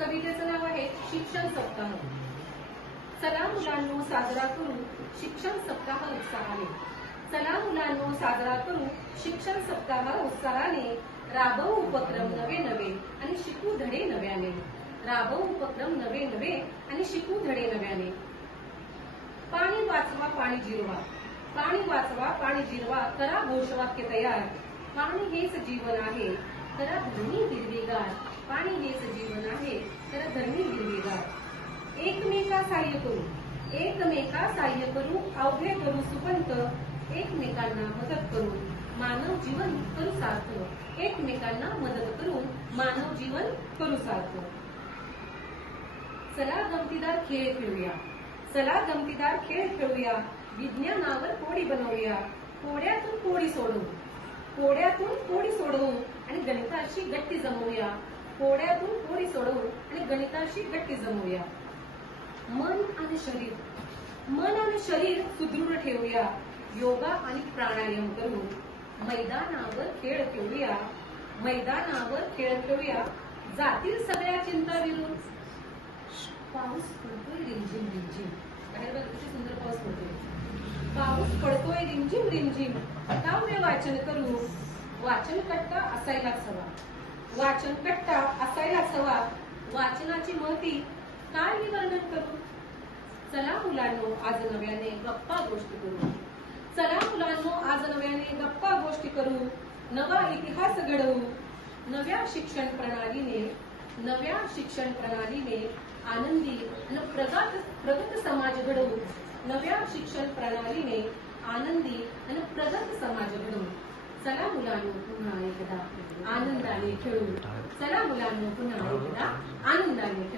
कवितेचं नाव आहे शिक्षण सप्ताह। चला मुलांनो साजरा करू शिक्षण सप्ताह उत्साहाने। चला मुलांनो साजरा करू शिक्षण सप्ताह उत्साहाने। राबवू उपक्रम नवे नवे आणि शिकू धडे नव्याने। राबवू उपक्रम नवे नवे आणि शिकू धडे नव्याने। पाणी वाचवा पाणी जिरवा, पाणी वाचवा पाणी जिरवा, करा घोषवाक्य तयार। पाणी हेच जीवन आहे, करा धरणी हिरवीगार। पाणी हेच जीवन आहे, करा धरणी हिरवीगार। एकमेका सहाय्य करू, एकमेका सहाय्य करू, अवघे करू सुपंत। एकमेकांना मदत करून मानव जीवन करू सार्थ। एकमेकांना मदत करून मानव जीवन करू सार्थ। चला गमतीदार खेळ खेळूया, चला गमतीदार खेळ खेळूया। विज्ञानावर कोडी बनवूया, कोड्यातून कोडी सोडवू, कोड्यातून कोडी सोडवू आणि गणिताशी गट्टी जमवूया। कोड्यातून कोडी सोडवू आणि गणिताशी गट्टी जमवूया। मन आणि शरीर, मन आणि शरीर सुदृढ ठेवूया। योगा आणि प्राणायाम करू मैदानावर खेळ खेळूया, मैदानावर खेळ खेळूया। जातील सगळ्या चिंता विरून। पाऊस पडतोय रिमझिम रिमझिम, बाहेर बघा किती सुंदर पाऊस पडतोय। पाऊस पडतोय रिमझिम रिमझिम, काव्य वाचन करू। वाचन कट्टा असायलाच हवा, वाचन कट्टा असायलाच हवा। वाचनाची महती काय मी वर्णन करू। चला मुलांनो आज नव्याने गप्पा गोष्टी करू, चला मुलांनो आज नव्याने गप्पा गोष्टी करू। नवा इतिहास घडवू नव्या शिक्षण प्रणालीने, नव्या शिक्षण प्रणालीने। आनंदी आणि प्रगत समाज घडवू नव्या शिक्षण प्रणालीने। आनंदी आणि प्रगत समाज घडवू। चला मुलांनो पुन्हा एकदा आनंदाने खेळू, चला मुलांनो पुन्हा एकदा आनंदाने